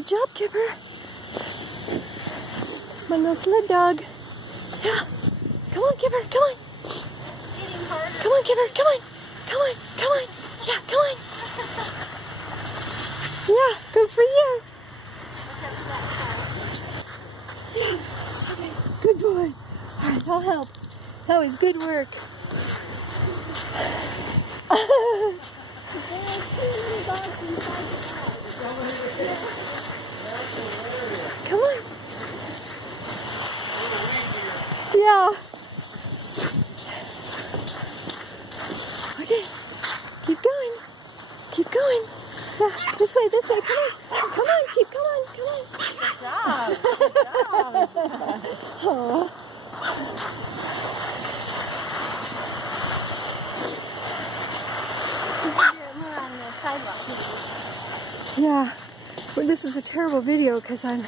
Good job, Kipper. My little sled dog. Yeah. Come on, Kipper. Come on. Come on, Kipper. Come on. Come on. Come on. Yeah, come on. Yeah, good for you. Yeah. Okay. Good boy. All right, I'll help. That was good work. Come on. Yeah. Okay. Keep going. Keep going. Yeah. This way, this way. Come on. Come on. Keep going. Come on. Good job. Good job. Oh. Yeah. Well, this is a terrible video because I'm